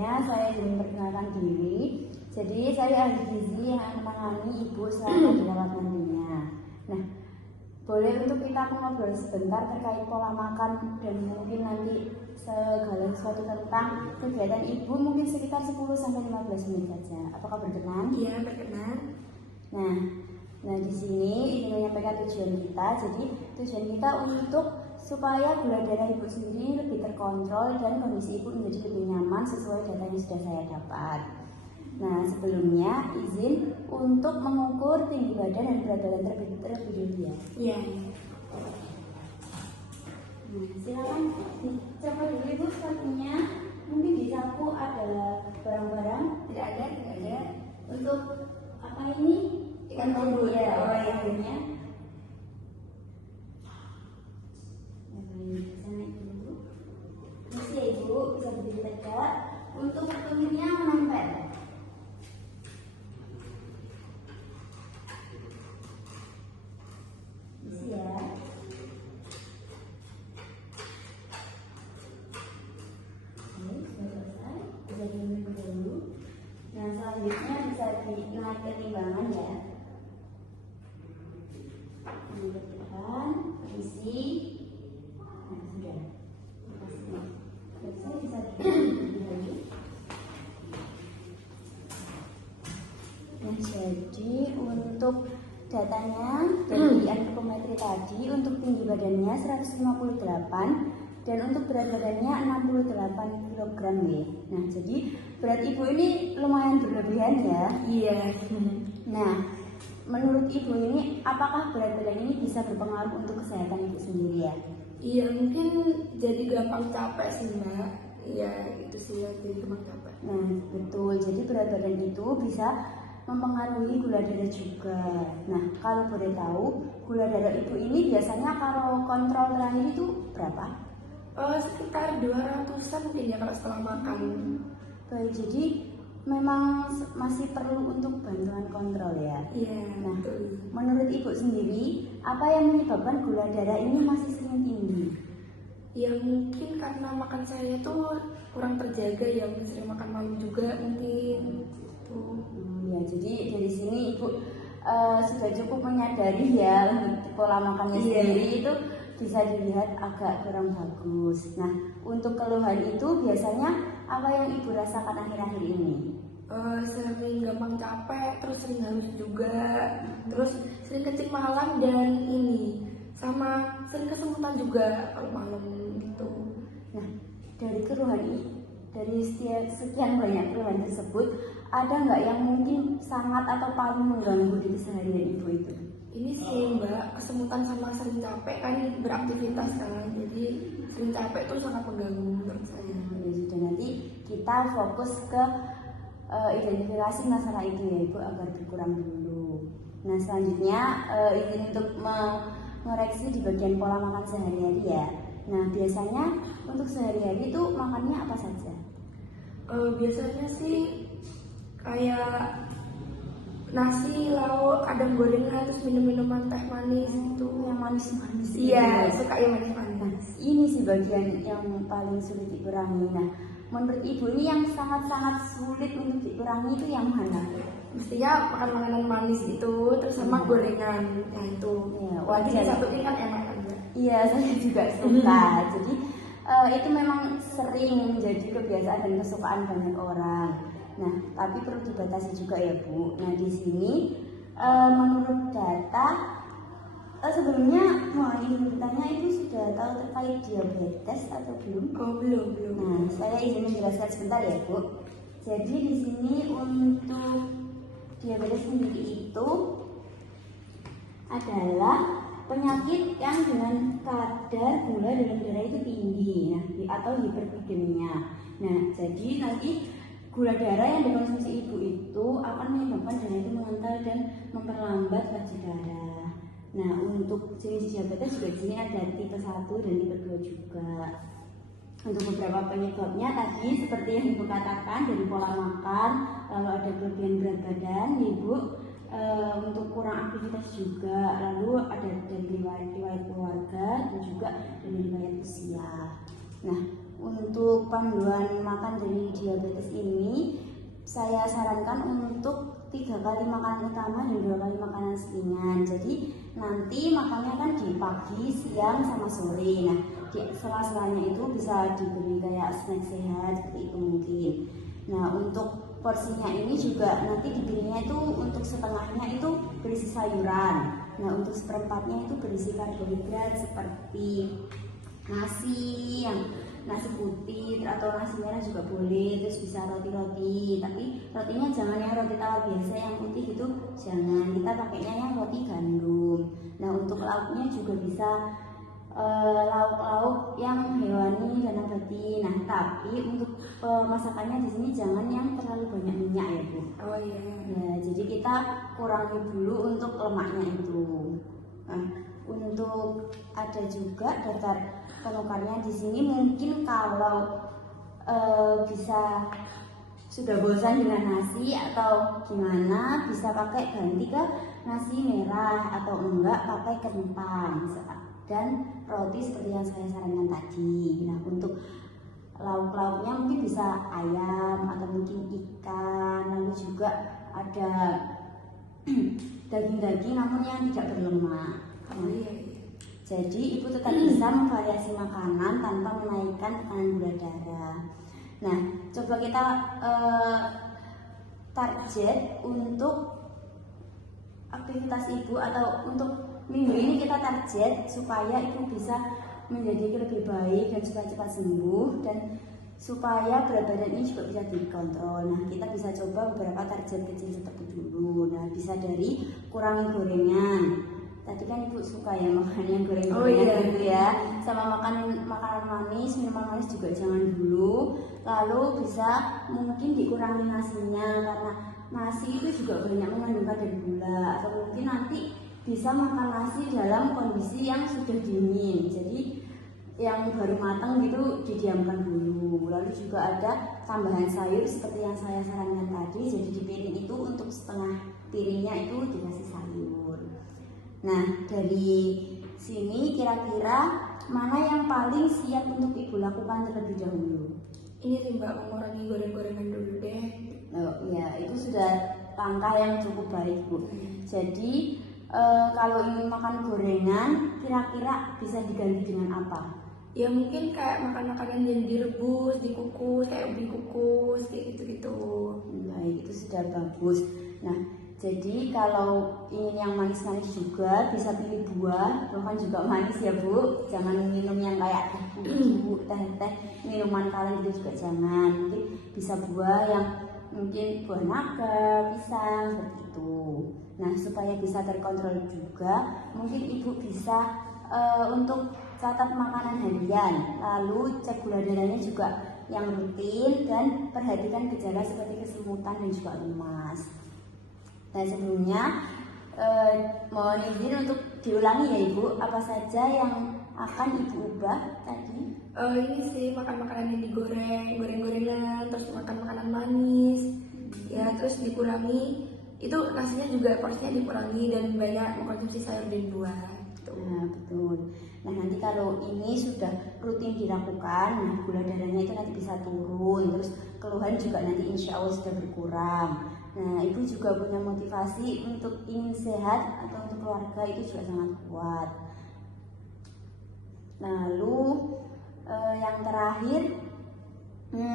sebelumnya saya ingin memperkenalkan diri. Jadi saya ahli gizi yang akan menangani ibu selama dirawat nantinya. Nah, boleh untuk kita ngobrol sebentar terkait pola makan dan mungkin nanti segala sesuatu tentang kegiatan ibu mungkin sekitar 10-15 menit saja. Apakah berkenan? Iya, berkenan. Nah di sini ingin menyampaikan tujuan kita. Jadi tujuan kita untuk supaya gula darah ibu sendiri lebih terkontrol dan kondisi ibu menjadi lebih nyaman sesuai data yang sudah saya dapat. Nah sebelumnya izin untuk mengukur tinggi badan dan berat badan terlebih dulu ya. Iya. Nah, silakan dicoba dulu ibu sepatunya. Mungkin di saku ada barang-barang? Tidak ada. Untuk apa ini? Ikan tombol ya. Oh Ya. ya. Terus ya ibu bisa berdiri tegak. Untuk ketumnya menempel. Isi ya. Oke, sudah selesai. Bisa diminum dulu. Nah selanjutnya bisa dinaik ke timbangan ya. Kemudian isi. Nah sudah. Selesai bisa dulu. Nah jadi untuk datanya dari antropometri tadi untuk tinggi badannya 158 dan untuk berat badannya 68 kg ya. Nah jadi berat ibu ini lumayan berlebihan ya. Iya. Nah menurut ibu ini apakah berat badan ini bisa berpengaruh untuk kesehatan ibu sendiri ya? Iya, mungkin jadi gampang capek sih Mbak. Iya, itu sih ya, jadi gampang capek. Nah betul, jadi berat badan itu bisa mempengaruhi gula darah juga. Nah kalau boleh tahu gula darah ibu ini biasanya kalau kontrol terakhir itu berapa? Sekitar 200-an mungkin ya kalau setelah makan. Baik, jadi memang masih perlu untuk bantuan kontrol ya. Iya. Nah, betul. menurut ibu sendiri apa yang menyebabkan gula darah ini masih sering tinggi? Ya mungkin karena makan saya tuh kurang terjaga ya, mungkin sering makan malam juga mungkin. Tuh. Ya, jadi dari sini ibu sudah cukup menyadari ya untuk pola makannya sendiri itu bisa dilihat agak kurang bagus. Nah, untuk keluhan itu biasanya apa yang ibu rasakan akhir-akhir ini? Sering gampang capek, terus sering haus juga, terus sering kencing malam dan ini sama sering kesemutan juga kalau malam gitu. Nah, dari keluhan ini, dari sekian banyak keluhan tersebut, ada nggak yang mungkin sangat atau paling mengganggu di keseharian ibu itu? Ini sih Mbak, kesemutan sama sering capek kan beraktivitas kan, jadi sering capek tuh sangat mengganggu menurut saya. Ya sudah, nanti kita fokus ke identifikasi masalah itu ya ibu agar berkurang dulu. Nah selanjutnya izin untuk mengoreksi di bagian pola makan sehari-hari ya. Nah biasanya untuk sehari-hari itu makannya apa saja? Biasanya sih kayak nasi, lauk, kadang gorengan, terus minum-minuman teh manis itu. Yang manis-manis. Iya, suka yang manis-manis. Nah, ini sih bagian yang paling sulit dikurangi. Nah, menurut ibu ini yang sangat-sangat sulit untuk dikurangi itu yang mana? Mestinya makan makanan manis itu, terus sama gorengan. Nah itu. Ya, Wajib wajar. satu ini kan enak kan Mbak? Iya, saya juga suka. Jadi itu memang sering menjadi kebiasaan dan kesukaan banyak orang. Nah, tapi perlu dibatasi juga ya Bu. Nah, di sini menurut data sebelumnya mau ingin bertanya itu sudah tahu terkait diabetes atau belum? Oh belum. Nah, saya izin menjelaskan sebentar ya Bu. Jadi di sini untuk diabetes sendiri itu adalah penyakit yang dengan kadar gula dalam darah itu tinggi, atau hiperglikemia. Nah, jadi nanti gula darah yang dikonsumsi ibu itu akan menyebabkan darah itu mengental dan memperlambat laju darah. Nah, untuk jenis diabetes juga di sini ada tipe 1 dan tipe 2 juga. Untuk beberapa penyebabnya tadi seperti yang ibu katakan dari pola makan, lalu ada kelebihan berat badan, ibu untuk kurang aktivitas juga, lalu ada dari riwayat keluarga dan juga dari riwayat usia. Nah, untuk panduan makan dari diabetes saya sarankan untuk 3 kali makan utama dan 2 kali makanan selingan. Jadi nanti makannya kan di pagi, siang, sama sore. Nah di sela-selanya itu bisa diberi kayak snack sehat seperti itu mungkin. Nah untuk porsinya ini juga nanti dibelinya itu untuk setengahnya itu berisi sayuran. Nah untuk seperempatnya itu berisi karbohidrat seperti nasi yang nasi putih atau nasi merah juga boleh, terus bisa roti-roti, tapi rotinya jangan yang roti tawar biasa yang putih itu jangan, kita pakainya yang roti gandum. Nah untuk lauknya juga bisa lauk-lauk yang hewani dan nabati. Nah tapi untuk masakannya di sini jangan yang terlalu banyak minyak ya Bu. Oh iya. Ya, jadi kita kurangi dulu untuk lemaknya itu. Nah, untuk ada juga daftar penukarnya di sini mungkin kalau bisa sudah bosan dengan nasi atau gimana bisa pakai ganti ke nasi merah atau enggak pakai kentang dan roti seperti yang saya sarankan tadi. Nah untuk lauk-lauknya mungkin bisa ayam atau mungkin ikan, lalu juga ada daging-daging namun yang tidak berlemak. Jadi ibu tetap bisa memvariasi makanan tanpa menaikkan tekanan gula darah. Nah coba kita target untuk aktivitas ibu atau untuk minggu ini kita target supaya ibu bisa menjadi lebih baik dan supaya cepat sembuh dan supaya berat badan ini juga bisa dikontrol. Nah kita bisa coba beberapa target kecil seperti dulu. Nah bisa dari kurangi gorengan. Tadi kan ibu suka ya makan yang goreng-gorengan gitu ya, sama makan makanan manis, minuman manis juga jangan dulu. Lalu bisa mungkin dikurangi nasinya karena nasi itu juga banyak mengandung kadar gula, atau mungkin nanti bisa makan nasi dalam kondisi yang sudah dingin, jadi yang baru matang gitu didiamkan dulu. Lalu juga ada tambahan sayur seperti yang saya sarankan tadi, jadi di piring itu untuk setengah piringnya itu dikasih sayur. Nah dari sini kira-kira mana yang paling siap untuk ibu lakukan terlebih dahulu? Ini sih Mbak, mengurangi goreng-gorengan dulu deh. Oh iya, itu sudah langkah yang cukup baik Bu. Jadi kalau ingin makan gorengan, kira-kira bisa diganti dengan apa? Ya mungkin kayak makan makanan yang direbus, dikukus, kayak ubi kukus, kayak gitu-gitu. Baik, itu sudah bagus. Nah, jadi kalau ingin yang manis-manis juga bisa pilih buah kan juga manis ya Bu. Jangan minum yang kayak teh-teh, minuman kaleng itu juga jangan. Mungkin bisa buah yang mungkin buah naga, pisang seperti itu. Nah supaya bisa terkontrol juga, mungkin ibu bisa untuk catat makanan harian, lalu cek gula darahnya juga yang rutin dan perhatikan gejala seperti kesemutan dan juga lemas. Nah sebelumnya mohon izin untuk diulangi ya ibu, apa saja yang akan ibu ubah tadi? Ini sih makan makanan yang digoreng, goreng-gorengan, terus makan makanan manis, ya terus dikurangi itu nasinya juga porsinya dikurangi dan banyak mengkonsumsi sayur dan buah. Gitu. Nah betul. Nah nanti kalau ini sudah rutin dilakukan, nah gula darahnya itu nanti bisa turun, terus keluhan juga nanti insya Allah sudah berkurang. Nah ibu juga punya motivasi untuk ingin sehat atau untuk keluarga itu juga sangat kuat. Lalu yang terakhir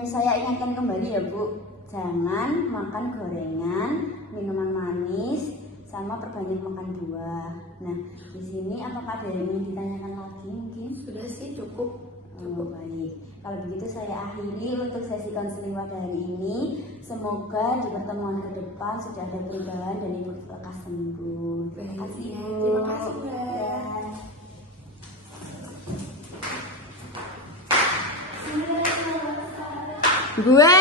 saya ingatkan kembali ya Bu, jangan makan gorengan, minuman manis, sama perbanyak makan buah. Nah di sini apakah ada yang ingin ditanyakan lagi mungkin? Sudah sih cukup. Oh, baik. Kalau begitu saya akhiri untuk sesi konseling pada hari ini. Semoga di pertemuan ke depan sudah ada perubahan dan ibu lekas sembuh. Terima kasih Bu. Terima kasih Mbak. Gue